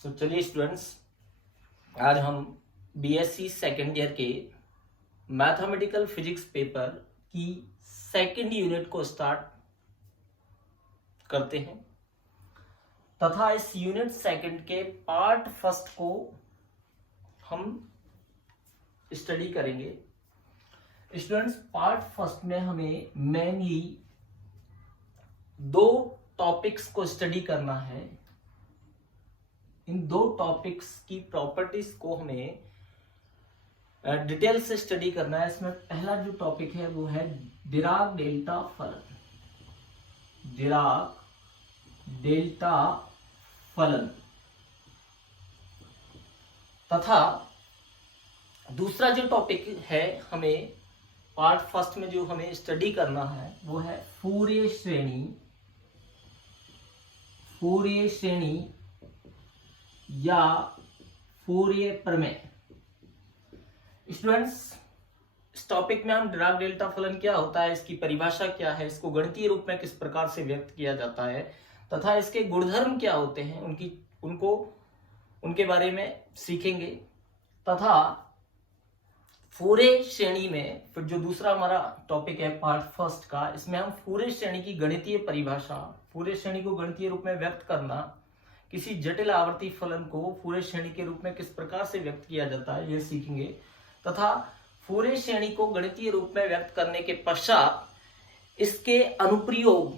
तो चलिए स्टूडेंट्स, आज हम बीएससी सेकेंड ईयर के मैथमेटिकल फिजिक्स पेपर की सेकेंड यूनिट को स्टार्ट करते हैं तथा इस यूनिट सेकेंड के पार्ट फर्स्ट को हम स्टडी करेंगे। स्टूडेंट्स, पार्ट फर्स्ट में हमें मेनली दो टॉपिक्स को स्टडी करना है। इन दो टॉपिक्स की प्रॉपर्टीज को हमें डिटेल से स्टडी करना है। इसमें पहला जो टॉपिक है वो है डिराक डेल्टा फलन। डिराक डेल्टा फलन तथा दूसरा जो टॉपिक है हमें पार्ट फर्स्ट में जो हमें स्टडी करना है वो है फूरियर श्रेणी। फूरियर श्रेणी या फूरियर प्रमेय। स्टूडेंट्स, इस टॉपिक में हम डिराक डेल्टा फलन क्या होता है, इसकी परिभाषा क्या है, इसको गणितीय रूप में किस प्रकार से व्यक्त किया जाता है तथा इसके गुणधर्म क्या होते हैं उनके बारे में सीखेंगे। तथा फूरियर श्रेणी में फिर जो दूसरा हमारा टॉपिक है पार्ट फर्स्ट का, इसमें हम फूरियर श्रेणी की गणितीय परिभाषा, फूरियर श्रेणी को गणितीय रूप में व्यक्त करना, किसी जटिल आवर्ती फलन को फूरियर श्रेणी के रूप में किस प्रकार से व्यक्त किया जाता है यह सीखेंगे। तथा फूरियर श्रेणी को गणितीय रूप में व्यक्त करने के पश्चात इसके अनुप्रयोग,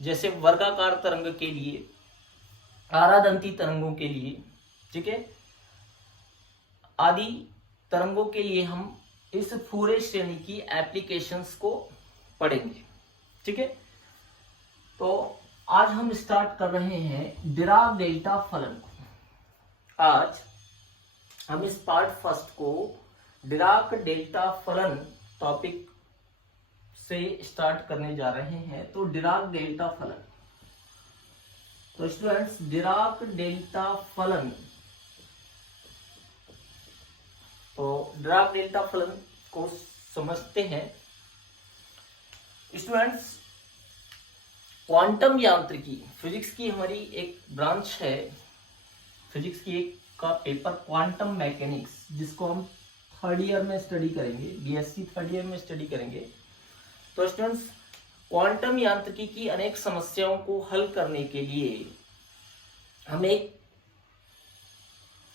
जैसे वर्गाकार तरंग के लिए, आरादंती तरंगों के लिए, ठीक है, आदि तरंगों के लिए हम इस फूरियर श्रेणी की एप्लीकेशंस को पढ़ेंगे। ठीक है, तो आज हम स्टार्ट कर रहे हैं डिराक डेल्टा फलन को। आज हम इस पार्ट फर्स्ट को डिराक डेल्टा फलन टॉपिक से स्टार्ट करने जा रहे हैं। तो डिराक डेल्टा फलन, तो स्टूडेंट्स डिराक डेल्टा फलन, तो डिराक डेल्टा फलन को समझते हैं। स्टूडेंट्स, क्वांटम यांत्रिकी फिजिक्स की हमारी एक ब्रांच है, फिजिक्स की एक का पेपर क्वांटम मैकेनिक्स, जिसको हम थर्ड ईयर में स्टडी करेंगे, बीएससी थर्ड ईयर में स्टडी करेंगे। तो स्टूडेंट्स, क्वांटम यांत्रिकी की अनेक समस्याओं को हल करने के लिए हमें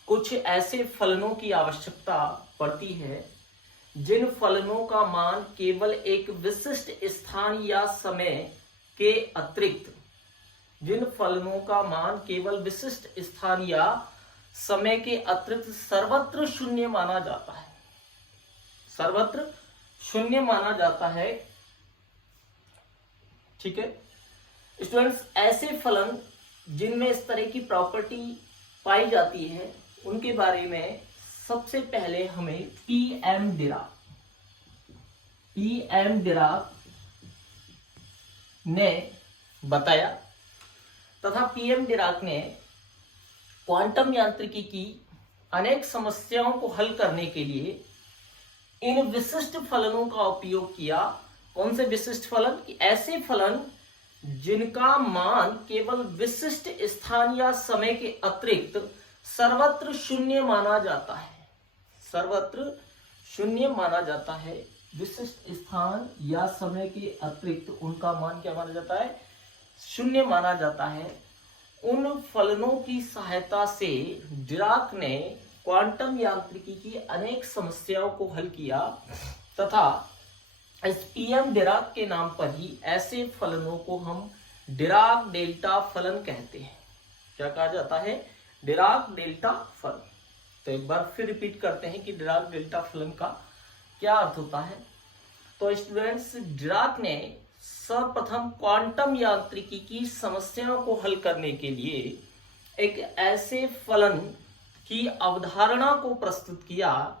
कुछ ऐसे फलनों की आवश्यकता पड़ती है जिन फलनों का मान केवल एक विशिष्ट स्थान या समय के अतिरिक्त, जिन फलनों का मान केवल विशिष्ट स्थान या समय के अतिरिक्त सर्वत्र शून्य माना जाता है। सर्वत्र शून्य माना जाता है। ठीक है स्टूडेंट्स, ऐसे फलन जिनमें इस तरह की प्रॉपर्टी पाई जाती है उनके बारे में सबसे पहले हमें पीएम डिराक ने बताया। तथा पीएम डिराक ने क्वांटम यांत्रिकी की अनेक समस्याओं को हल करने के लिए इन विशिष्ट फलनों का उपयोग किया। कौन से विशिष्ट फलन? ऐसे फलन जिनका मान केवल विशिष्ट स्थान या समय के अतिरिक्त सर्वत्र शून्य माना जाता है। सर्वत्र शून्य माना जाता है। विशिष्ट स्थान या समय के अतिरिक्त उनका मान क्या माना जाता है? शून्य माना जाता है। उन फलनों की सहायता से डिराक ने क्वांटम यांत्रिकी की अनेक समस्याओं को हल किया तथा इस पीएम डिराक के नाम पर ही ऐसे फलनों को हम डिराक डेल्टा फलन कहते हैं। क्या कहा जाता है? डिराक डेल्टा फलन। तो एक बार फिर रिपीट करते हैं कि डिराक डेल्टा फलन का क्या अर्थ होता है। तो स्टूडेंट्स, डिराक ने सर्वप्रथम क्वांटम यांत्रिकी की समस्याओं को हल करने के लिए एक ऐसे फलन की अवधारणा को प्रस्तुत किया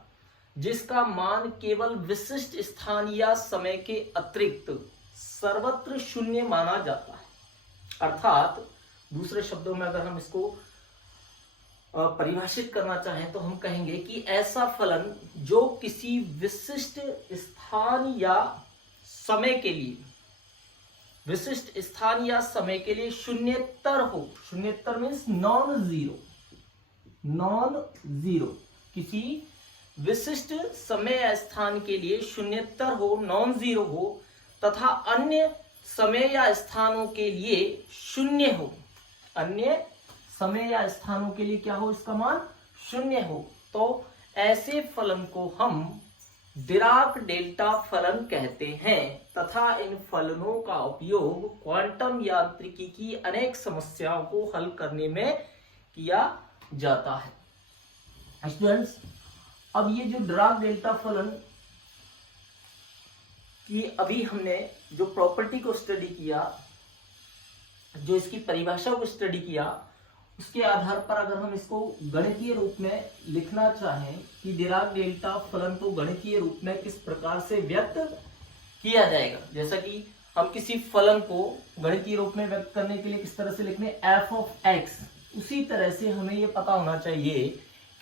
जिसका मान केवल विशिष्ट स्थान या समय के अतिरिक्त सर्वत्र शून्य माना जाता है। अर्थात दूसरे शब्दों में अगर हम इसको परिभाषित करना चाहें तो हम कहेंगे कि ऐसा फलन जो किसी विशिष्ट स्थान या समय के लिए, शून्यतर हो, शून्यतर means non zero, non zero, किसी विशिष्ट समय या स्थान के लिए शून्येतर हो, नॉन जीरो हो, तथा अन्य समय या स्थानों के लिए शून्य हो, अन्य समय या स्थानों के लिए क्या हो, इसका मान शून्य हो, तो ऐसे फलन को हम डिराक डेल्टा फलन कहते हैं तथा इन फलनों का उपयोग क्वांटम यांत्रिकी की अनेक समस्याओं को हल करने में किया जाता है। स्टूडेंट्स, अब ये जो डिराक डेल्टा फलन की अभी हमने जो प्रॉपर्टी को स्टडी किया, जो इसकी परिभाषा को स्टडी किया, उसके आधार पर अगर हम इसको गणितीय रूप में लिखना चाहें कि डिराक डेल्टा फलन को गणितीय रूप में किस प्रकार से व्यक्त किया जाएगा, जैसा कि हम किसी फलन को गणितीय रूप में व्यक्त करने के लिए किस तरह से लिखने f ऑफ x, उसी तरह से हमें ये पता होना चाहिए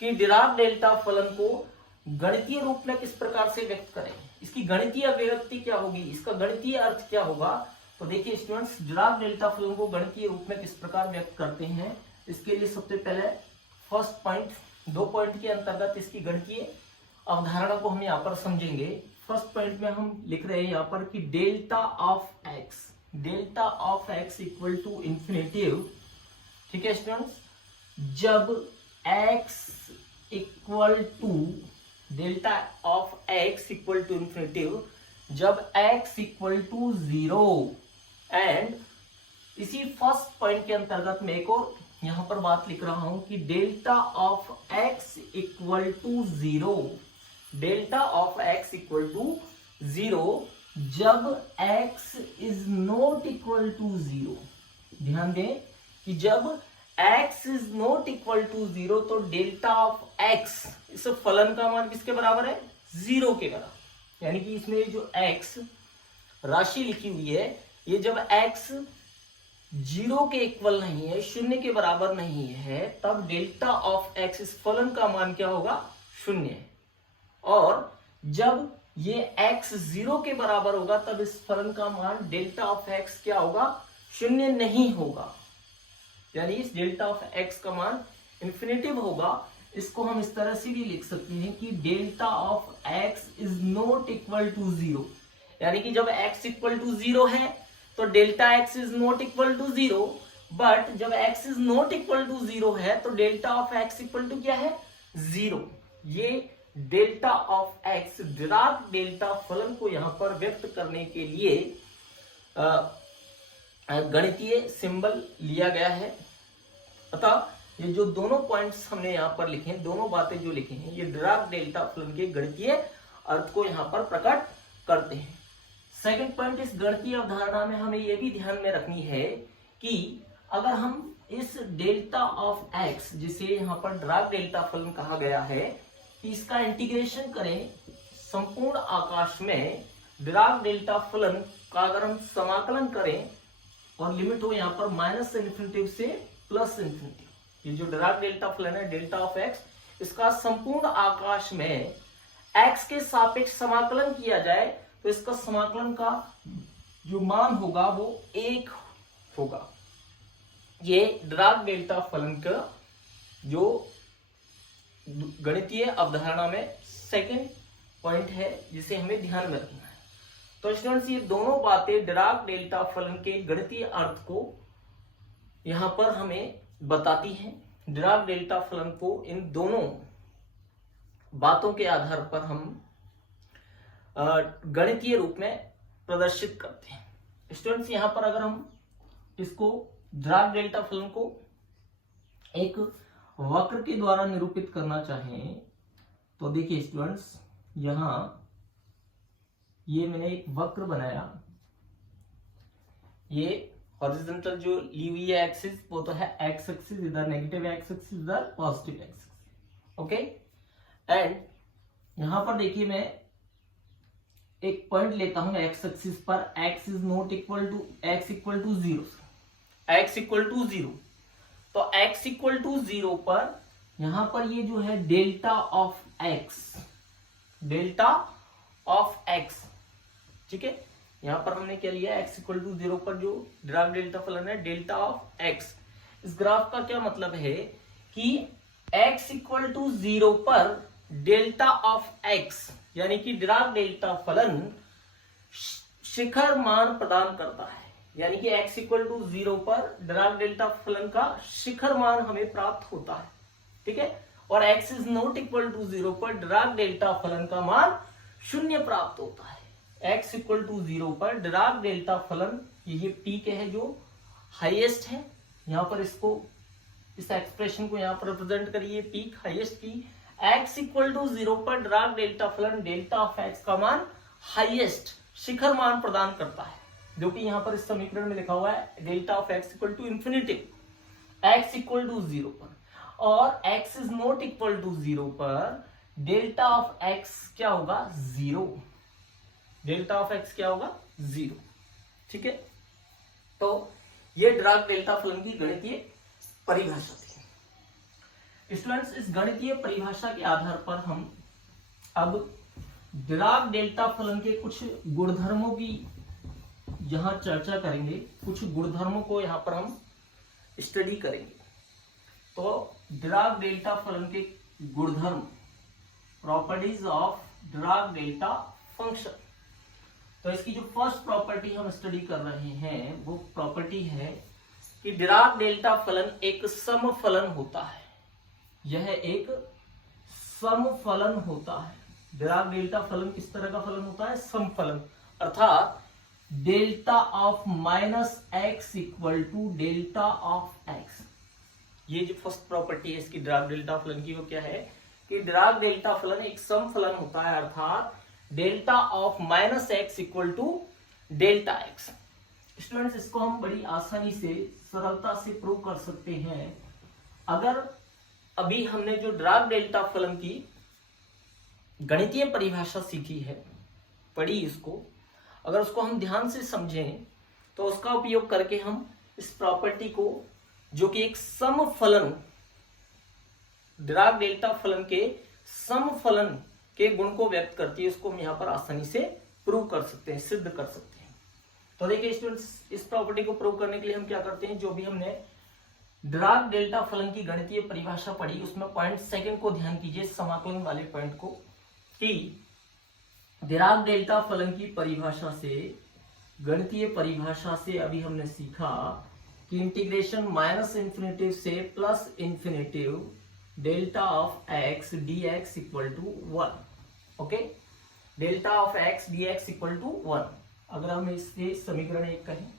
कि डिराक डेल्टा फलन को गणितीय रूप में किस प्रकार से व्यक्त करें, इसकी गणितीय अभिव्यक्ति क्या होगी, इसका गणितीय अर्थ क्या होगा। तो देखिए स्टूडेंट्स, डिराक डेल्टा फलन को गणितीय रूप में किस प्रकार व्यक्त करते हैं, इसके लिए सबसे पहले फर्स्ट पॉइंट, 2 पॉइंट के अंतर्गत इसकी गणितीय अवधारणा को हम यहाँ पर समझेंगे। फर्स्ट पॉइंट में हम लिख रहे हैं यहाँ पर कि delta of x equal to infinitive, ठीक है स्टूडेंट्स, जब x equal to delta of x equal to इंफिनिटिव, जब x इक्वल टू 0 एंड इसी फर्स्ट पॉइंट के अंतर्गत मैं एक और यहां पर बात लिख रहा हूं कि delta of x equal to 0, delta of x equal to 0 जब x is not equal to 0। ध्यान दें कि जब x is not equal to 0 तो डेल्टा ऑफ x, इस फलन का मान किसके बराबर है, 0 के बराबर। यानी कि इसमें जो x राशि लिखी हुई है, ये जब x 0 के इक्वल नहीं है, 0 के बराबर नहीं है, तब डेल्टा ऑफ x, इस फलन का मान क्या होगा, 0। और जब ये x 0 के बराबर होगा तब इस फलन का मान डेल्टा ऑफ x क्या होगा, 0 नहीं होगा। यानी इस डेल्टा ऑफ x का मान इंफिनिटिव होगा। इसको हम इस तरह से भी लिख सकते हैं कि delta of x is not equal to 0। यानी कि जब x इक्वल टू 0 है तो delta x is not equal to 0, but जब x is not equal to 0 है तो delta of x equal to क्या है, 0। ये delta of x Dirac delta फलन को यहां पर व्यक्त करने के लिए गणितीय सिंबल लिया गया है। अतः ये जो दोनों पॉइंट्स हमने यहाँ पर लिखे हैं, दोनों बातें जो लिखी हैं, ये डिराक डेल्टा फलन के गणितीय अर्थ को यहाँ पर प्रकट करते हैं। सेकंड पॉइंट, इस गणितीय अवधारणा में हमें यह भी ध्यान में रखनी है कि अगर हम इस डेल्टा ऑफ x, जिसे यहाँ पर डिराक डेल्टा फलन कहा गया है, कि इसका इंटीग्रेशन करें संपूर्ण आकाश में, डिराक डेल्टा फलन का अगर हम समाकलन करें और लिमिट हो यहाँ पर माइनस इन्फिनिटी से प्लस इन्फिनिटी, ये जो डिराक डेल्टा फलन है डेल्टा ऑफ x, इसका संपूर्ण आकाश में x के सापेक्ष समाकलन किया जाए तो इसका समाकलन का जो मान होगा वो 1 होगा। ये डिराक डेल्टा फलन का जो गणितीय अवधारणा में सेकंड पॉइंट है जिसे हमें ध्यान में रखना है। तो स्टूडेंट्स, ये दोनों बातें डिराक डेल्टा फलन के गणितीय अर्थ को यहां पर हमें बताती हैं। डिराक डेल्टा फलन को इन दोनों बातों के आधार पर हम गणितीय रूप में प्रदर्शित करते हैं। स्टूडेंट्स, यहां पर अगर हम इसको डिराक डेल्टा फलन को एक वक्र के द्वारा निरूपित करना चाहें तो देखिए स्टूडेंट्स, यहां ये मैंने एक वक्र बनाया, ये हॉरिजॉन्टल जो ली हुई है एक्सिस वो तो है एक्स एक्सिस, इधर नेगेटिव एक्स एक्सिस, इधर पॉजिटिव एक्सिस, ओके। एंड यहां पर देखिए मैं एक पॉइंट लेता हूं एक्स एक्सिस पर, x is not equal to x equal to 0, x equal to 0। तो x इक्वल टू 0 पर यहां पर ये जो है delta of x, delta of x, ठीक है। यहां पर हमने क्या लिया, x इक्वल टू 0 पर जो डिराक डेल्टा फलन है डेल्टा ऑफ x। इस ग्राफ का क्या मतलब है कि x इक्वल टू 0 पर डेल्टा ऑफ x यानी कि डिराक डेल्टा फलन शिखर मान प्रदान करता है, यानी कि x इक्वल टू 0 पर डिराक डेल्टा फलन का शिखर मान हमें प्राप्त होता है, ठीक है। और x is not equal to 0 पर डिराक डेल्टा फलन का मान शून्य प्राप्त होता है। x इक्वल टू 0 पर डिराक डेल्टा फलन ये पीक है जो हाईएस्ट है, यहां पर इसको इस एक्सप्रेशन को यहां पर रिप्रेजेंट करिए, पीक हाईएस्ट की। x इक्वल टू 0 पर डिराक डेल्टा फलन डेल्टा ऑफ x का मान हाईएस्ट शिखर मान प्रदान करता है, जो कि यहां पर इस समीकरण में लिखा हुआ है delta of x equal to infinity x equal to 0 पर, और x is not equal to 0 पर डेल्टा ऑफ x क्या होगा 0, डेल्टा ऑफ x क्या होगा 0, ठीक है। तो ये डिराक डेल्टा फलन की गणितीय परिभाषा थी। स्टूडेंट्स, इस गणितीय परिभाषा के आधार पर हम अब डिराक डेल्टा फलन के कुछ गुणधर्मों की यहां चर्चा करेंगे, कुछ गुणधर्मों को यहां पर हम स्टडी करेंगे। तो डिराक डेल्टा फलन के गुणधर्म, properties of Dirac delta function. तो इसकी जो फर्स्ट प्रॉपर्टी हम स्टडी कर रहे हैं वो प्रॉपर्टी है कि डिराक डेल्टा फलन एक समफलन होता है, यह एक समफलन होता है। डिराक डेल्टा फलन किस तरह का फलन होता है, समफलन, अर्थात delta of minus x equal to delta of x. ये जो फर्स्ट प्रॉपर्टी है इसकी डिराक डेल्टा फलन की वो क्या है कि डिराक डेल्टा फलन एक समफलन होता है, अर्थात delta of minus x equal to delta x. Students, इसको हम बड़ी आसानी से सरलता से प्रूव कर सकते हैं। अगर अभी हमने जो डिराक डेल्टा फलन की गणितीय परिभाषा सीखी है, पढ़ी इसको, अगर उसको हम ध्यान से समझें तो उसका उपयोग करके हम इस प्रॉपर्टी को, जो कि एक समफलन, डिराक डेल्टा फलन के समफलन के गुण को व्यक्त करती है, उसको हम यहां पर आसानी से प्रूव कर सकते हैं, सिद्ध कर सकते हैं। तो देखिए स्टूडेंट्स, इस प्रॉपर्टी को प्रूव करने के लिए हम क्या करते हैं, जो भी हमने डिराक डेल्टा फलन की गणितीय परिभाषा पढ़ी उसमें पॉइंट सेकंड को ध्यान कीजिए, समाकलन वाले पॉइंट को, कि डिराक डेल्टा फलन की परिभाषा से, गणितीय परिभाषा से अभी हमने सीखा कि इंटीग्रेशन माइनस इंफिनिटिव से plus infinitive delta of x d x equal to 1, okay, delta of x d x equal to 1, अगर हम इससे समीकरण 1 कहें।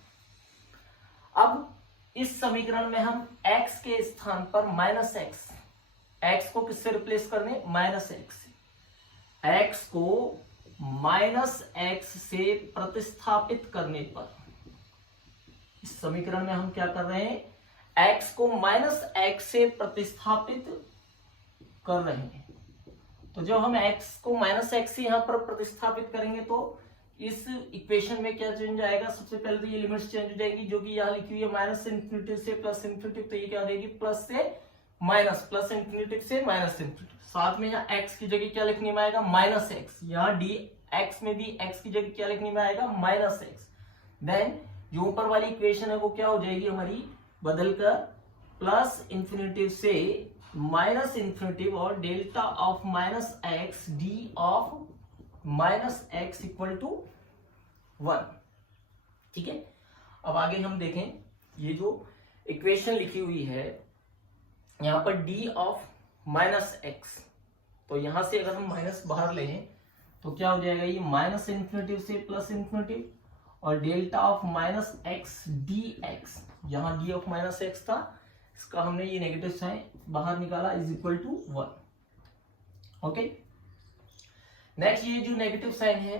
अब इस समीकरण में हम x के स्थान पर माइनस एक्स, x को किससे रिप्लेस करने, माइनस एक्स, x को माइनस एक्स से प्रतिस्थापित करने पर, इस समीकरण में हम क्या कर रहे हैं, x को माइनस एक्स से प्रतिस्थापित कर रहे हैं। तो जब हम x को माइनस एक्स से यहां पर प्रतिस्थापित करेंगे तो इस इक्वेशन में क्या चेंज आएगा, सबसे पहले तो ये लिमिट्स चेंज हो जाएगी, जो कि यहाँ लिखी हुई है माइनस इंफिनिटी से प्लस इंफिनिटी, तो ये क्या हो जाएगी, प्लस से माइनस, प्लस इंफिनिटी से माइनस इंफिनिटी। साथ में यहाँ x की जगह क्या लिखने में आएगा, माइनस एक्स, यहाँ डी एक्स में भी x की जगह क्या लिखने में आएगा, माइनस एक्स। देन जो ऊपर वाली इक्वेशन है वो क्या हो जाएगी हमारी, बदलकर प्लस इंफिनिटी से माइनस इंफिनिटी और delta of minus x d of minus x equal to 1, ठीक है। अब आगे हम देखें, ये जो इक्वेशन लिखी हुई है यहां पर डी ऑफ माइनस एक्स, तो यहां से अगर हम माइनस बाहर लें तो क्या हो जाएगा, ये माइनस इंफिनिटी से प्लस इंफिनिटी और delta of minus x d x, यहां डी ऑफ माइनस एक्स था, इसका हमने ये नेगेटिव साइन बाहर निकाला, is equal to 1, okay. Next, ये जो नेगेटिव साइन है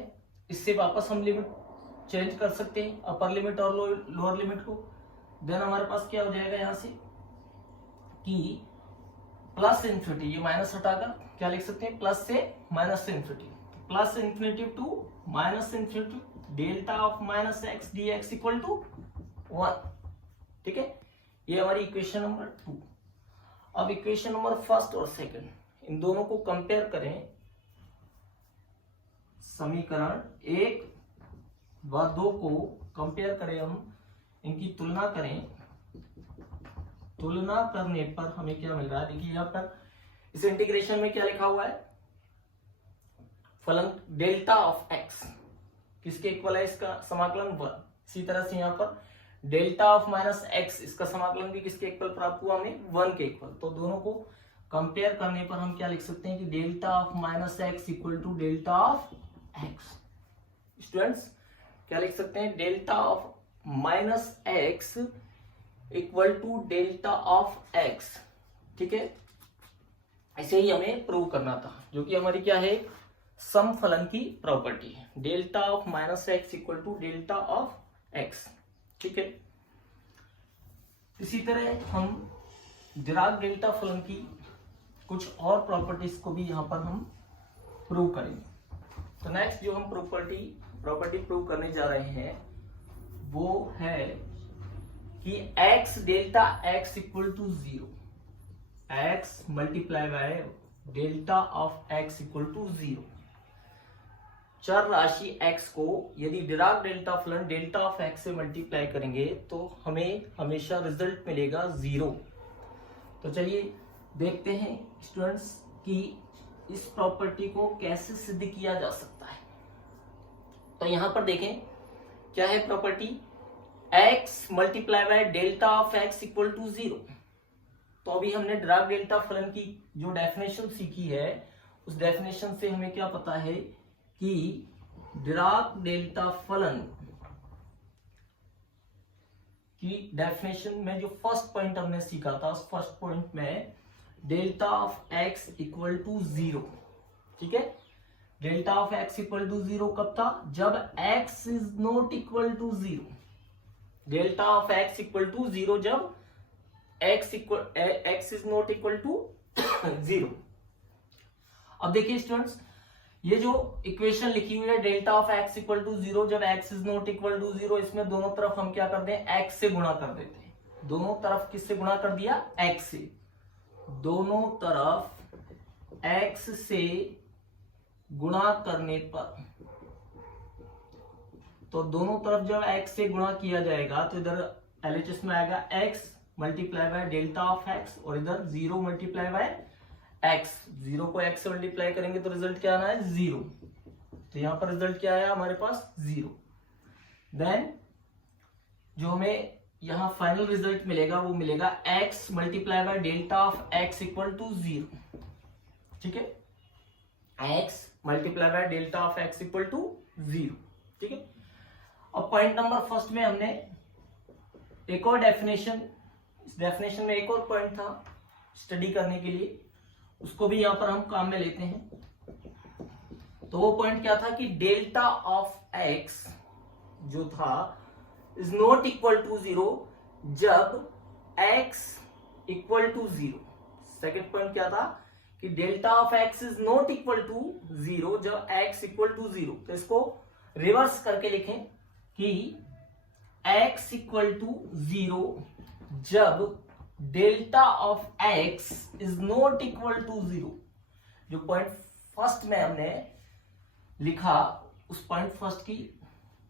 इससे वापस हम लिमिट चेंज कर सकते हैं, अपर लिमिट और लोअर लिमिट को। देन हमारे पास क्या हो जाएगा यहाँ से कि प्लस इंफिनिटी, ये माइनस हटाकर क्या लिख सकते हैं, प्लस से minus infinity, plus infinity to minus infinity delta of minus x d x equal to 1, ठीक है। ये हमारी इक्वेशन नंबर 2। अब इक्वेशन नंबर फर्स्ट और सेकंड, इन दोनों को कंपेयर करें, समीकरण 1 व 2 को कंपेयर करें, हम इनकी तुलना करें तुलना करने पर हमें क्या मिल रहा है, देखिए यहाँ पर इस इंटीग्रेशन में क्या लिखा हुआ है, फलन डेल्टा ऑफ एक्स किसके इक्वल है, इसका समाकलन 1। इसी तरह से यहाँ पर डेल्टा ऑफ माइनस एक्स, इसका समाकलन भी किसके इक्वल प्राप्त हुआ हमें, 1 के इक्वल। तो दोनों को कंपेयर करने पर हम क्या लिख सकते हैं कि delta of minus x equal to delta of x. Students क्या लिख सकते हैं, delta of minus x equal to delta of x. ठीक है, ऐसे ही हमें प्रूव करना था, जो कि हमारी क्या है, सम फलन की प्रॉपर्टी है, delta of minus x equal to delta of x. ठीक है, इसी तरह हम डिराक डेल्टा फलन की कुछ और प्रॉपर्टीज को भी यहां पर हम प्रूव करेंगे। तो नेक्स्ट जो हम प्रॉपर्टी प्रूव करने जा रहे हैं वो है कि x delta x equal to 0, x multiply by delta of x equal to 0। चर राशि x को यदि डिराक डेल्टा फलन डेल्टा ऑफ x से मल्टीप्लाई करेंगे तो हमें हमेशा रिजल्ट मिलेगा 0। तो चलिए देखते हैं स्टूडेंट्स कि इस प्रॉपर्टी को कैसे सिद्ध किया जा सकता है। तो यहां पर देखें क्या है property, x multiply by delta of x equal to 0। तो अभी हमने डिराक डेल्टा फलन की जो डेफिनेशन सीखी है उस डेफिनेशन से हमें क्या पता है कि डिराक डेल्टा फलन की डेफिनेशन में जो फर्स्ट पॉइंट हमने सीखा था उस फर्स्ट पॉइंट में delta of x equal to 0। ठीक है, delta of x equal to 0 कब था, जब x is not equal to 0। Delta of x equal to 0 जब x is not equal to 0। अब देखिए स्टूडेंट्स, ये जो इक्वेशन लिखी हुई है delta of x equal to 0 जब x is not equal to 0, इसमें दोनों तरफ हम क्या करते हैं, x से गुणा कर देते हैं। दोनों तरफ किससे गुणा कर दिया, x से। दोनों तरफ x से गुणा करने पर, तो दोनों तरफ जब x से गुणा किया जाएगा तो इधर LHS में आएगा x multiply by delta of x और इधर 0 मल्टीप्लाई बाय x। 0 को x से मल्टीप्लाई करेंगे तो रिजल्ट क्या आना है, 0। तो यहां पर रिजल्ट क्या आया हमारे पास, 0। देन जो हमें यहां फाइनल रिजल्ट मिलेगा वो मिलेगा x multiply by delta of x equal to 0। ठीक है, x multiply by delta of x equal to 0। ठीक है, अब पॉइंट नंबर फर्स्ट में हमने एक और डेफिनेशन, इस डेफिनेशन में एक और पॉइंट था स्टडी करने के लिए, उसको भी यहां पर हम काम में लेते हैं। तो वो पॉइंट क्या था कि डेल्टा ऑफ x जो था इज नॉट इक्वल टू 0 जब x equal to 0। Second point क्या था कि delta of x is not equal to 0 जब x इक्वल टू 0। तो इसको रिवर्स करके लिखें कि x इक्वल टू 0 जब delta of x is not equal to 0। जो पॉइंट फर्स्ट में हमने लिखा उस पॉइंट फर्स्ट की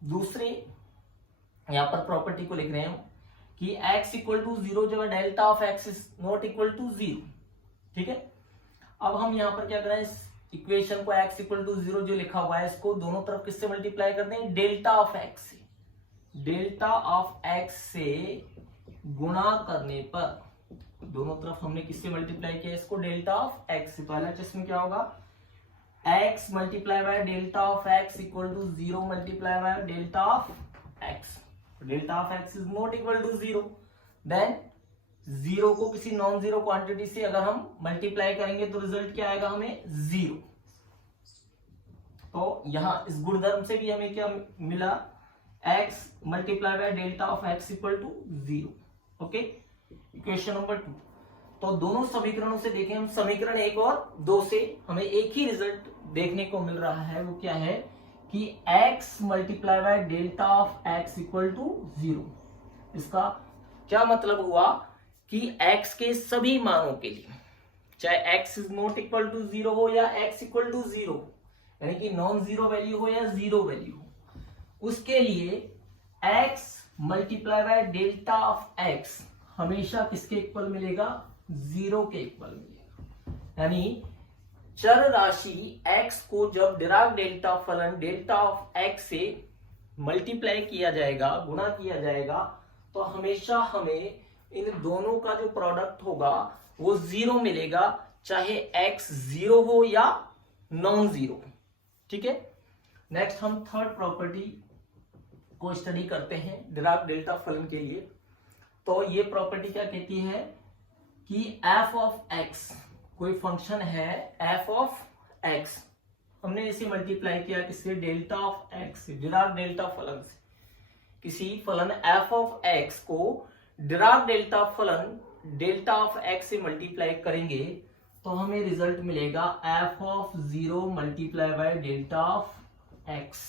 दूसरे यहां पर प्रॉपर्टी को लिख रहे हैं कि x इक्वल टू 0 जब delta of x is not equal to 0। ठीक है, अब हम यहां पर क्या करें, इस इक्वेशन को x इक्वल टू 0 जो लिखा हुआ है इसको दोनों तरफ किससे मल्टीप्लाई कर दें, डेल्टा ऑफ x से। डेल्टा ऑफ x से गुणा करने पर दोनों तरफ हमने किससे मल्टीप्लाई किया इसको, डेल्टा ऑफ x से। तो LHS में क्या होगा, x multiply by delta of x equal to 0 multiply by delta of x। Delta of x is not equal to 0, then 0 को किसी नॉन जीरो क्वांटिटी से अगर हम मल्टीप्लाई करेंगे तो रिजल्ट क्या आएगा हमें, 0। तो यहां इस गुणधर्म से भी हमें क्या मिला, x multiply by delta of x equal to 0। Okay, equation number 2। तो दोनों समीकरणों से देखें हम, समीकरण 1 और 2 से हमें एक ही रिजल्ट देखने को मिल रहा है, वो क्या है कि x multiply by delta of x equal to 0। इसका क्या मतलब हुआ कि x के सभी मानों के लिए, चाहे x is not equal to 0 हो या x इक्वल टू 0, यानी कि नॉन जीरो वैल्यू हो या जीरो वैल्यू हो, उसके लिए x multiply by delta of x हमेशा किसके इक्वल मिलेगा, 0 के इक्वल मिलेगा। यानी चर राशि x को जब डिराक डेल्टा फलन डेल्टा ऑफ x से मल्टीप्लाई किया जाएगा, गुणा किया जाएगा, तो हमेशा हमें इन दोनों का जो प्रोडक्ट होगा वो 0 मिलेगा, चाहे x 0 हो या नॉन 0। ठीक है, नेक्स्ट हम थर्ड प्रॉपर्टी को स्टडी करते हैं डिराक डेल्टा फलन के लिए। तो ये प्रॉपर्टी क्या कहती है कि f ऑफ x, कोई फंक्शन है f ऑफ x, हमने इसे मल्टीप्लाई किया किससे, डेल्टा ऑफ x से, डिराक डेल्टा फलन से। किसी फलन f ऑफ x को डिराक डेल्टा फलन डेल्टा ऑफ x से मल्टीप्लाई करेंगे तो हमें रिजल्ट मिलेगा f of 0 multiply by delta of x,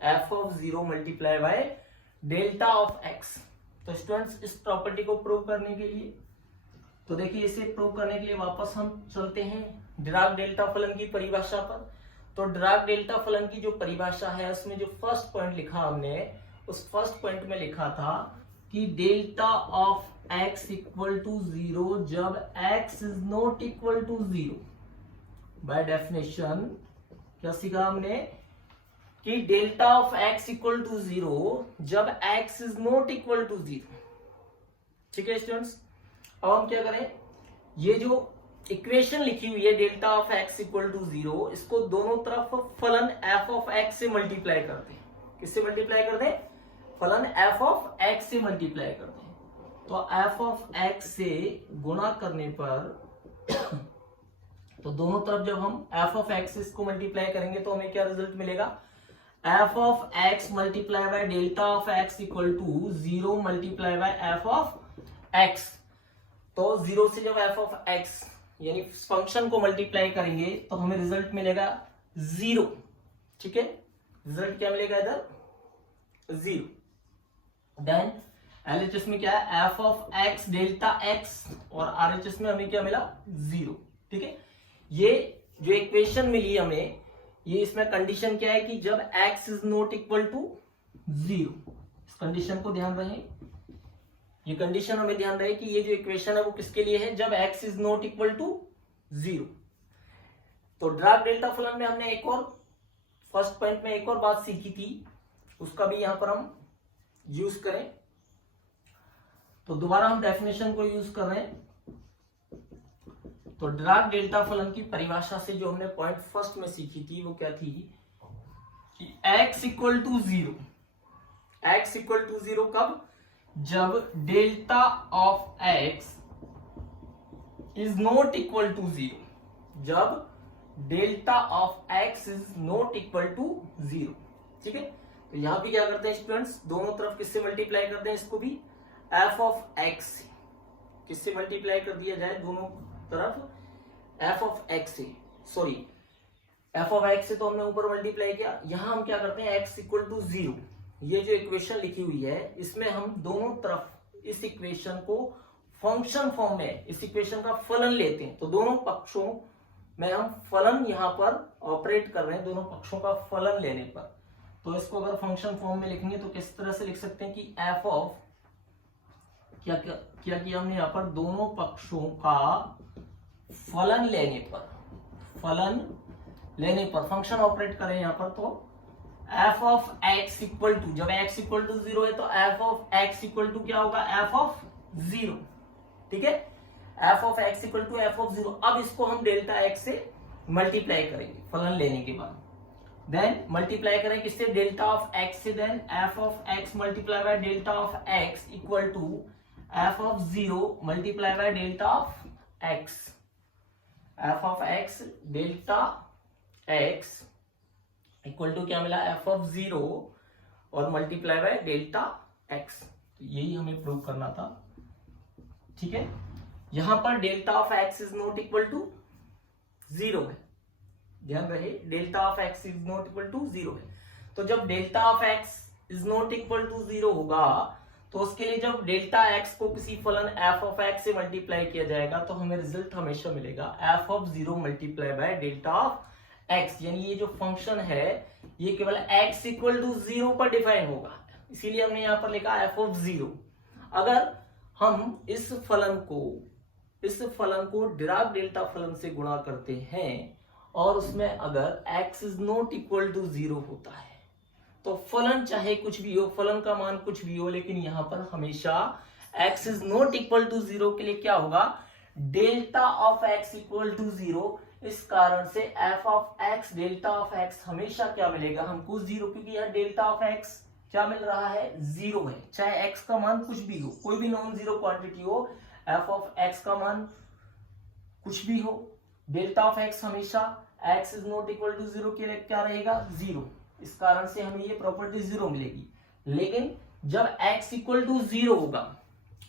f of 0 multiply by delta of x। तो स्टूडेंट्स, इस प्रॉपर्टी को प्रूव करने के लिए, तो देखिए इसे प्रूव करने के लिए वापस हम चलते हैं डिराक डेल्टा फलन की परिभाषा पर। तो डिराक डेल्टा फलन की जो परिभाषा है उसमें जो फर्स्ट पॉइंट लिखा हमने, उस फर्स्ट पॉइंट में लिखा था कि delta of x equal to 0 जब x is not equal to 0। By definition क्या सीखा हमने कि delta of x equal to 0 जब x is not equal to 0। ठीक है स्टूडेंट्स, अब हम क्या करें, ये जो इक्वेशन लिखी हुई है delta of x equal to 0, इसको दोनों तरफ फलन f ऑफ x से मल्टीप्लाई करते हैं। किससे मल्टीप्लाई करते हैं, फलन f ऑफ x से मल्टीप्लाई करते हैं। तो f ऑफ x से गुणा करने पर तो दोनों तरफ जब हम f ऑफ x इसको मल्टीप्लाई करेंगे तो हमें क्या रिजल्ट मिलेगा, f of x multiply by delta of x equal to 0 multiply by f of x। तो 0 से जब f ऑफ x यानी फंक्शन को मल्टीप्लाई करेंगे तो हमें रिजल्ट मिलेगा 0। ठीक है, रिजल्ट क्या मिलेगा इधर, 0। देन LHS में क्या है, f of x delta x, और RHS में हमें क्या मिला, 0। ठीक है, ये जो इक्वेशन मिली हमें, ये इसमें कंडीशन क्या है कि जब x is not equal to 0। इस कंडीशन को ध्यान रहे, ये कंडीशन हमें ध्यान रहे कि ये जो इक्वेशन है वो किसके लिए है, जब x is not equal to 0। तो डिराक डेल्टा फलन में हमने एक और फर्स्ट पॉइंट में एक और बात सीखी थी, उसका भी यहां पर हम यूज करें। तो दोबारा हम डेफिनेशन को यूज कर रहे हैं। तो डिराक डेल्टा फलन की परिभाषा से जो हमने पॉइंट फर्स्ट में सीखी थी वो क्या थी कि x equal to 0, x equal to 0 कब, जब delta of x is not equal to 0। जब delta of x is not equal to 0। ठीक है, तो यहां भी क्या करते हैं स्टूडेंट्स, दोनों तरफ किससे मल्टीप्लाई करते हैं, इसको भी f ऑफ x से किससे मल्टीप्लाई कर दिया जाए, दोनों तरफ f ऑफ x से, सॉरी f ऑफ x से तो हमने ऊपर मल्टीप्लाई किया, यहां हम क्या करते हैं x इक्वल टू 0। ये जो इक्वेशन लिखी हुई है इसमें हम दोनों तरफ इस इक्वेशन को फंक्शन फॉर्म में, इस इक्वेशन का फलन लेते हैं। तो दोनों पक्षों में हम फलन यहां पर ऑपरेट कर रहे हैं, दोनों पक्षों का फलन लेने पर। तो इसको अगर फंक्शन फॉर्म में लिखेंगे तो किस तरह से लिख सकते हैं कि f ऑफ क्या किया हमने यहां पर, दोनों पक्षों का फलन लेने पर फंक्शन ऑपरेट करें यहां पर। तो f of x equal to, जब x इक्वल टू 0 है तो f of x equal to क्या होगा, f ऑफ 0। ठीक है, f of x equal to f of 0। अब इसको हम डेल्टा x से मल्टीप्लाई करेंगे फलन लेने के बाद, देन मल्टीप्लाई करें किससे, डेल्टा ऑफ x से, then f of x multiply by delta of x equal to f of 0 multiply by delta of x। f of x delta x equal to क्या मिला, f ऑफ 0 और multiply by delta x। तो यही हमें prove करना था। ठीक है, यहां पर delta of x is not equal to 0 है, ध्यान रहे delta of x is not equal to 0 है। तो जब delta of x is not equal to 0 होगा तो उसके लिए जब डेल्टा x को किसी फलन f ऑफ x से मल्टीप्लाई किया जाएगा तो हमें रिजल्ट हमेशा मिलेगा f of 0 multiply by delta of x। यानी ये जो फंक्शन है ये केवल x इक्वल टू 0 पर डिफाइन होगा, इसीलिए हमने यहां पर लिखा f ऑफ 0। अगर हम इस फलन को डिराक डेल्टा फलन से गुणा करते हैं और उसमें अगर x is not equal to 0 होता है तो फलन चाहे कुछ भी हो, फलन का मान कुछ भी हो, लेकिन यहां पर हमेशा x is not equal to 0 के लिए क्या होगा, delta of x equal to 0। इस कारण से f of x delta of x हमेशा क्या मिलेगा हमको 0, क्योंकि यह डेल्टा ऑफ x क्या मिल रहा है 0 है। चाहे x का मान कुछ भी हो, कोई भी नॉन जीरो क्वांटिटी हो, f ऑफ x का मान कुछ भी हो, डेल्टा ऑफ x हमेशा x is not equal to 0 के लिए क्या रहेगा 0। इस कारण से हमें ये प्रॉपर्टी 0 मिलेगी। लेकिन जब x इक्वल टू 0 होगा,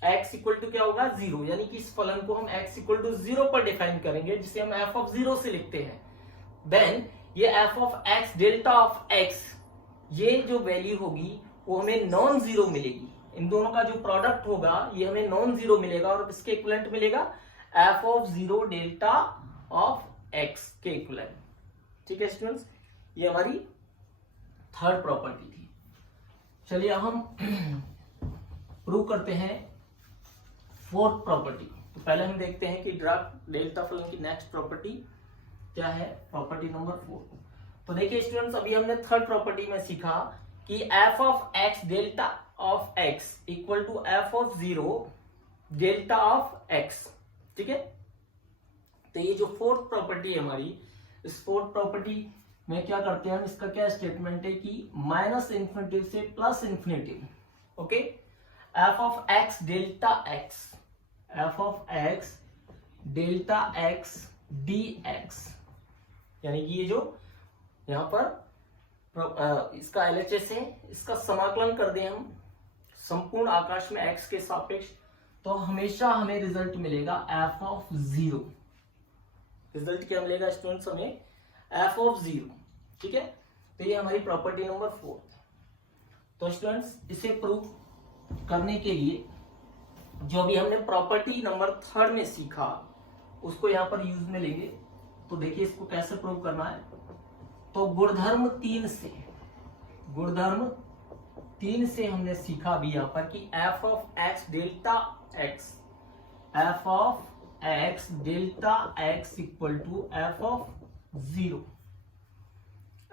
x इक्वल टू क्या होगा 0, यानी कि इस फलन को हम x इक्वल टू 0 पर डिफाइन करेंगे, जिसे हम f ऑफ 0 से लिखते हैं। देन ये f of x delta of x, ये जो वैल्यू होगी वो हमें नॉन जीरो मिलेगी। इन दोनों का जो प्रोडक्ट होगा ये हमें नॉन जीरो मिलेगा और इसके इक्विवेलेंट मिलेगा f of 0 delta of x के इक्विवेलेंट। ठीक है स्टूडेंट्स, ये हमारी थर्ड प्रॉपर्टी थी। चलिए हम प्रूव करते हैं फोर्थ प्रॉपर्टी। तो पहले हम देखते हैं कि डिराक डेल्टा फलन की नेक्स्ट प्रॉपर्टी क्या है, प्रॉपर्टी नंबर 4। तो देखिए स्टूडेंट्स, अभी हमने थर्ड प्रॉपर्टी में सीखा कि f of x delta of x equal to f of 0 delta of x। ठीक है, तो ये जो फोर्थ प्रॉपर्टी है हमारी, इस फोर्थ प्रॉपर्टी में क्या करते हैं हम, इसका क्या स्टेटमेंट है कि माइनस इंफिनिटी से plus infinity, okay, f of x delta x, f of x delta x dx, यानी कि ये जो यहां पर इसका LHS है, इसका समाकलन कर दें हम संपूर्ण आकाश में x के सापेक्ष, तो हमेशा हमें रिजल्ट मिलेगा f ऑफ 0। रिजल्ट क्या मिलेगा स्टूडेंट्स, हमें f ऑफ 0। ठीक है, तो ये हमारी प्रॉपर्टी नंबर 4। तो स्टूडेंट्स, इसे प्रूव करने के लिए जो भी हमने प्रॉपर्टी नंबर 3 में सीखा उसको यहां पर यूज में लेंगे। तो देखिए इसको कैसे प्रूव करना है। तो गुणधर्म 3 से हमने सीखा अभी यहां पर कि f of x delta x, f of x delta x equal to f of 0,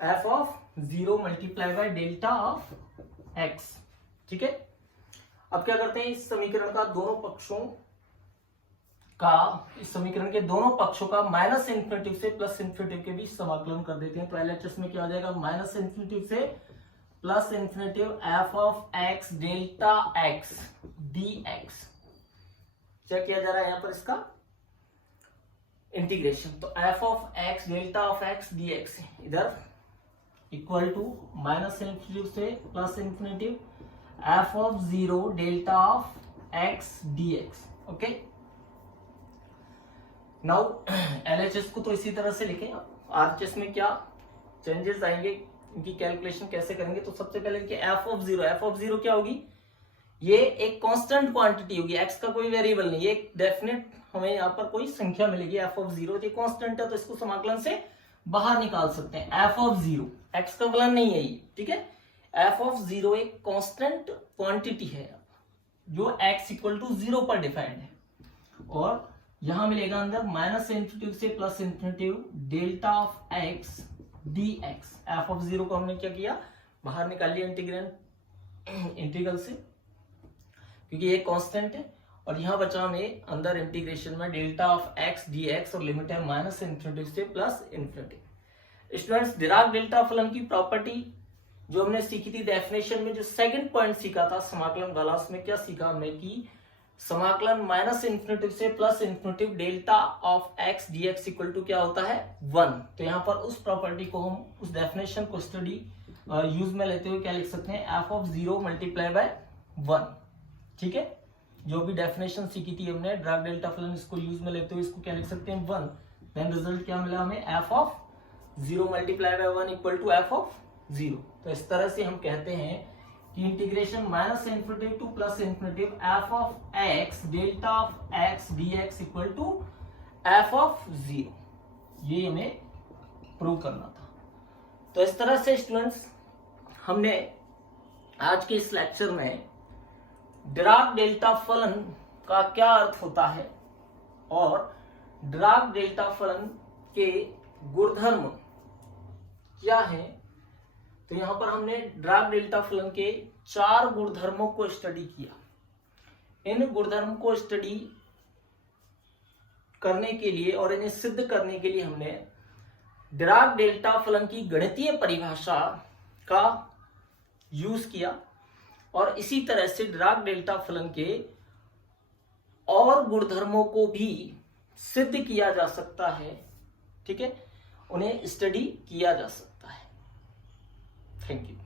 f of 0 multiply by delta of x। ठीक है, अब क्या करते हैं, इस समीकरण का दोनों पक्षों का, इस समीकरण के दोनों पक्षों का माइनस इंफिनिटी से प्लस इंफिनिटी के बीच समाकलन कर देते हैं। तो LHS में क्या हो जाएगा, माइनस इंफिनिटी से plus infinity f of x delta x dx। क्या किया जा रहा है यहां पर, इसका इंटीग्रेशन। तो f of x delta of x dx इधर इक्वल टू माइनस इंफिनिटी से plus infinity f of 0 delta of x dx। Okay, now LHS को तो इसी तरह से लिखें। RHS में क्या चेंजेस आएंगे, इनकी कैलकुलेशन कैसे करेंगे। तो सबसे पहले देखिए f ऑफ 0 क्या होगी, ये एक कांस्टेंट क्वांटिटी होगी, x का कोई वेरिएबल नहीं, ये एक डेफिनेट हमें यहाँ पर कोई संख्या मिलेगी f ऑफ 0, ये कांस्टेंट है तो इसको समाकलन से बाहर निकाल सकते हैं। f ऑफ 0 x का फलन नहीं है ये, ठीक है। f ऑफ 0 एक कांस्टेंट क्वांटिटी है जो x इक्वल टू 0 पर डिफाइंड है, और यहां मिलेगा अंदर माइनस इंफिनिटी से plus infinity delta of x dx। f of 0 को हमने क्या किया, बाहर निकाल लिया इंटीग्रल से, क्योंकि ये कांस्टेंट है, और यहां बचा हमें अंदर इंटीग्रेशन में डेल्टा ऑफ x dx, और लिमिट है माइनस इंफिनिटी से plus infinity. Students, Dirac delta फलन की प्रॉपर्टी जो हमने सीखी थी डेफिनेशन में, जो सेकंड पॉइंट सीखा था समाकलन वाला, उसमें क्या सीखा हमने कि समाकलन माइनस इंफिनिटी से plus infinity delta of x dx equal to क्या होता है 1। तो यहाँ पर उस प्रॉपर्टी को हम, उस डेफिनेशन को स्टडी यूज में लेते हुए क्या लिख सकते हैं, f ऑफ 0 मल्टीप्लाई बाय 1। ठीक है, जो भी डेफिनेशन सीखी थी हमने डिराक डेल्टा फलन, इसको यूज में लेते हुए इसको क्या लिख सकते हैं 1। देन रिजल्ट क्या मिला हमें, f of 0 multiply by 1 equal to f of 0। तो इस तरह से हम कहते हैं कि integration minus infinity to plus infinity f of x delta of x dx equal to f of 0, ये हमें प्रूव करना था। तो इस तरह से स्टूडेंट्स, हमने आज के इस लेक्चर में डिराक डेल्टा फलन का क्या अर्थ होता है और ड्राग डेल्टा फलन के गुणधर्म क्या है। तो यहां पर हमने ड्राग डेल्टा फलन के 4 गुणधर्मों को स्टडी किया। इन गुणधर्म को स्टडी करने के लिए और इन्हें सिद्ध करने के लिए हमने ड्राग डेल्टा फलन की गणितीय परिभाषा का यूज किया और इसी तरह से ड्राग डेल्टा फलन के और गुणधर्मों को भी सिद्ध किया जा सकता है, ठीक है, उन्हें स्टडी किया जा सकता है। Thank you.